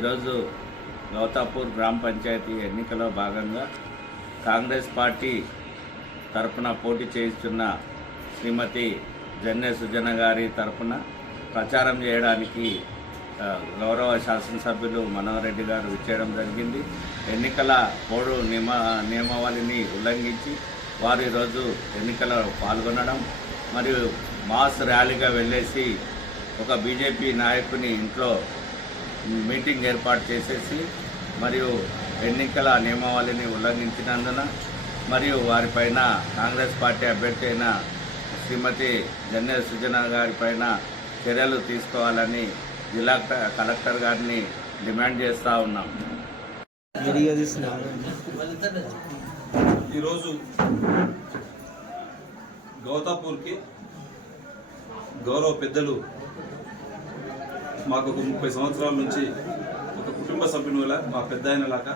ఈరోజు గౌతాపూర్ గ్రామ పంచాయతీ ఎన్నికలో భాగంగా కాంగ్రెస్ పార్టీ తరఫున పోటీ చేస్తున్న శ్రీమతి జన్నె సుజన గారి తరఫున ప్రచారం చేయడానికి గౌరవ శాసనసభ్యులు మనోహర్ రెడ్డి గారు ఇచ్చేయడం జరిగింది. ఎన్నికల కోడ్ నియమావళిని ఉల్లంఘించి వారు ఈరోజు ఎన్నికల్లో పాల్గొనడం మరియు మాస్ ర్యాలీగా వెళ్ళేసి ఒక బీజేపీ నాయకుని ఇంట్లో మీటింగ్ ఏర్పాటు చేసేసి మరియు ఎన్నికల నియమావళిని ఉల్లంఘించినందున మరియు వారిపైన కాంగ్రెస్ పార్టీ అభ్యర్థి అయిన శ్రీమతి జన్నె సుజన గారిపైన చర్యలు తీసుకోవాలని జిల్లా కలెక్టర్ గారిని డిమాండ్ చేస్తూ ఉన్నాం. ఈరోజు గౌతాపూర్కి గౌరవ పెద్దలు మాకు ఒక 30 సంవత్సరాల నుంచి ఒక కుటుంబ సభ్యునిలా మా పెద్ద ఆయనలాగా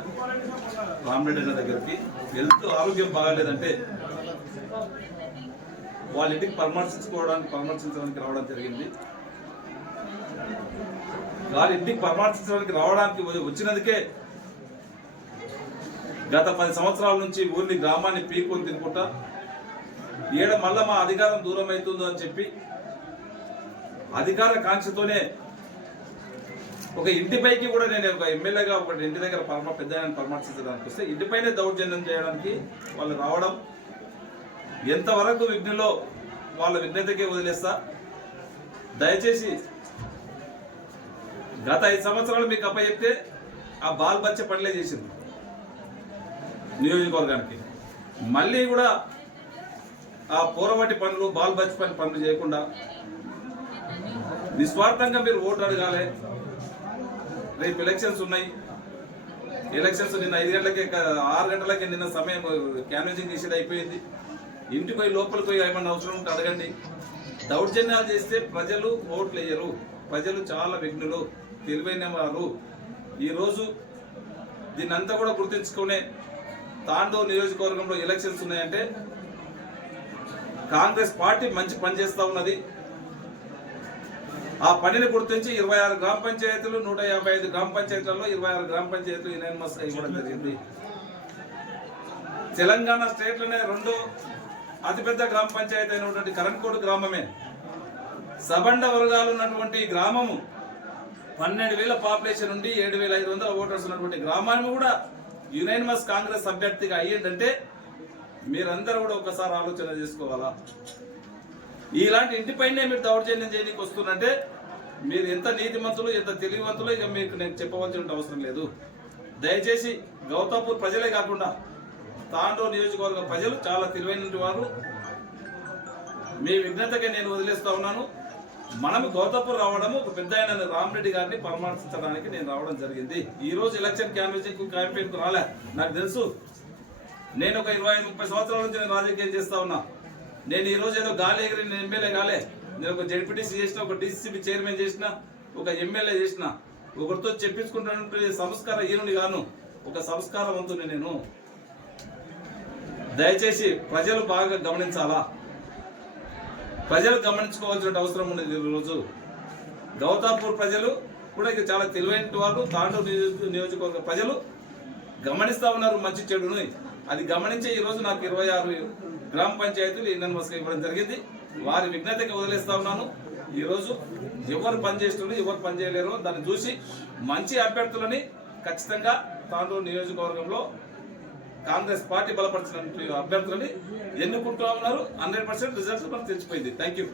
రామరెడ్డి అన్న దగ్గరికి హెల్త్ ఆరోగ్యం బాగాలేదంటే వాళ్ళ ఇంటికి పరామర్శించడానికి రావడం జరిగింది. వాళ్ళ ఇంటికి పరామర్శించడానికి రావడానికి వచ్చినందుకే గత 10 సంవత్సరాల నుంచి ఊరిని గ్రామాన్ని పీక్కొని తినుకుంటా మళ్ళా మా అధికారం దూరం అవుతుందో అని చెప్పి అధికార కాంక్షతోనే ఒక ఇంటిపైకి కూడా నేను ఒక ఎమ్మెల్యేగా ఒక ఇంటి దగ్గర పెద్ద పరామర్శించడానికి వస్తే ఇంటిపైనే దౌర్జన్యం చేయడానికి వాళ్ళు రావడం ఎంతవరకు విఘ్నలో వాళ్ళ విఘ్నతకే వదిలేస్తా. దయచేసి గత 5 సంవత్సరాలు మీకు అప్పచెప్తే ఆ బాల్ బచ్చ పనులే చేసింది నియోజకవర్గానికి. మళ్ళీ కూడా ఆ పోరవటి పనులు బాల్ బచ్చ పనులు చేయకుండా నిస్వార్థంగా మీరు ఓటు అడగాలి. రేపు ఎలక్షన్స్ ఉన్నాయి. ఎలక్షన్స్ నిన్న 5 గంటలకే 6 గంటలకే నిన్న సమయం క్యాన్వాసింగ్ చేసేది అయిపోయింది. ఇంటికి పోయి లోపలికి పోయి ఏమన్నా అవసరం ఉంటే అడగండి. దౌర్జన్యాలు చేస్తే ప్రజలు ఓట్లు వేయరు. ప్రజలు చాలా విఘ్నులు, తెలివైన వారు. ఈరోజు దీన్నంతా కూడా గుర్తించుకునే తాండూరు నియోజకవర్గంలో ఎలక్షన్స్ ఉన్నాయంటే కాంగ్రెస్ పార్టీ మంచి పని చేస్తూ ఉన్నది. ఆ పనిని గుర్తించి 26 గ్రామ పంచాయతీలు 155 గ్రామ పంచాయతీలలో 26 గ్రామ పంచాయతీలు యునానిమస్ ఇవ్వడం జరిగింది. తెలంగాణ స్టేట్లోనే రెండో అతిపెద్ద గ్రామ పంచాయతీ అయినటువంటి కరణ్కోట్ గ్రామమే సబండ వర్గాలు ఉన్నటువంటి గ్రామము 12,000 పాపులేషన్ నుండి 7,500 ఓటర్స్ ఉన్నటువంటి గ్రామాన్ని కూడా యునానిమస్ కాంగ్రెస్ అభ్యర్థిగా అయ్యిందంటే మీరందరూ కూడా ఒకసారి ఆలోచన చేసుకోవాలా. ఇలాంటి ఇంటిపైనే మీరు దౌర్జన్యం చేయడానికి వస్తున్నంటే మీరు ఎంత నీతిమంతులు, ఎంత తెలివివంతులు ఇక మీకు నేను చెప్పవలసిన అవసరం లేదు. దయచేసి గౌతాపూర్ ప్రజలే కాకుండా తాండూరు నియోజకవర్గ ప్రజలు చాలా తెలివైన వారు. మీ విఘ్నతకే నేను వదిలేస్తా ఉన్నాను. మనము గౌతాపూర్ రావడము ఒక పెద్ద ఆయన రామరెడ్డి గారిని పరామర్శించడానికి నేను రావడం జరిగింది. ఈ రోజు ఎలక్షన్ క్యాంపెయిన్కు రాలే. నాకు తెలుసు, నేను ఒక 20-30 సంవత్సరాల నుంచి నేను రాజకీయం చేస్తా ఉన్నా. నేను ఈ రోజు ఏదో గాలి ఎగిరి నేను ఎమ్మెల్యే కాలే. నేను ఒక జెడ్పీటీసీ చేసిన, ఒక డీసీసీబీ చైర్మన్ చేసిన, ఒక ఎమ్మెల్యే చేసిన, ఒకరితో చెప్పించుకుంటున్న సంస్కార హీనుని గాను, ఒక సంస్కారవంతుని నేను. దయచేసి ప్రజలు బాగా గమనించాలా. ప్రజలు గమనించుకోవాల్సిన అవసరం ఉన్నది. ఈరోజు గౌతాపూర్ ప్రజలు కూడా ఇక చాలా తెలివైన వాళ్ళు. తాండూరు నియోజకవర్గ ప్రజలు గమనిస్తూ ఉన్నారు మంచి చెడును. అది గమనించే ఈరోజు నాకు 26 గ్రామ పంచాయతీలు యునానిమస్గా ఇవ్వడం జరిగింది. వారి విఘ్నతకి వదిలేస్తా ఉన్నాను. ఈరోజు ఎవరు పనిచేస్తున్నారు, ఎవరు పనిచేయలేరు దాన్ని చూసి మంచి అభ్యర్థులని ఖచ్చితంగా తాండూరు నియోజకవర్గంలో కాంగ్రెస్ పార్టీ బలపరిచిన అభ్యర్థులని ఎన్నుకుంటూ ఉన్నారు. 100% రిజల్ట్స్ మనకు తెలిసిపోయింది. Thank you.